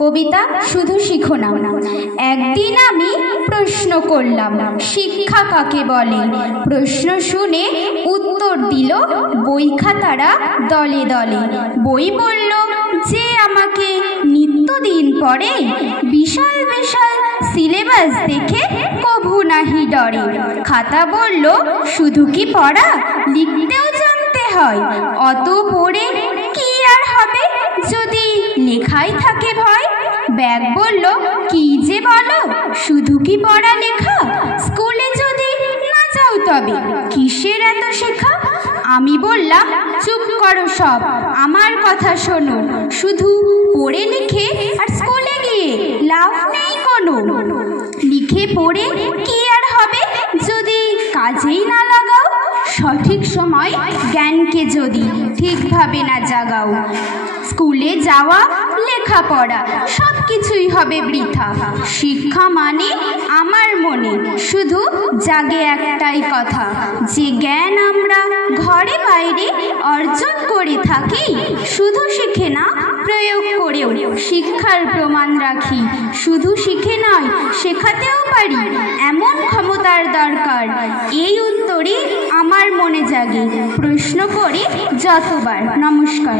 কবিতা শুধু শিখো না। একদিন আমি প্রশ্ন করলাম, শিক্ষা কাকে বলে? প্রশ্ন শুনে উত্তর দিল বই খাতারা দলে দলে। বই বলল, যে আমাকে নিত্যদিন পড়ে, বিশাল বিশাল সিলেবাস দেখে কভু নাহি ডরে। খাতা বলল, শুধু কি পড়া, লিখতেও জানতে হয়। অত পড়ে কি আর হবে যদি লেখাই থাকে ভয়। ব্যাগ বলল, কি যে বলো, শুধু কি পড়া লেখা? স্কুলে যদি না যাও তবে কিসের এত শেখা? আমি বললাম, চুপ করো সব, আমার কথা শোনো। শুধু পড়ে লিখে আর স্কুলে গিয়ে লাভ নেই কোনো। লিখে পড়ে কি আর হবে যদি কাজেই না লাগাও? সঠিক সময় জ্ঞানকে যদি ঠিকভাবে না জাগাও। স্কুলে যাওয়া, লেখাপড়া সব কিছুই হবে বৃথা। শিক্ষা মানে আমার মনে শুধু জাগে একটাই কথা, যে জ্ঞান আমরা ঘরে বাইরে অর্জন করে থাকি, শুধু শিখে না প্রয়োগ করেও শিক্ষার প্রমাণ রাখি। শুধু শিখে নয়, শেখাতেও পারি, এমন ক্ষমতার দরকার। এই উত্তরই আমার মনে জাগে প্রশ্ন করে যতবার। নমস্কার।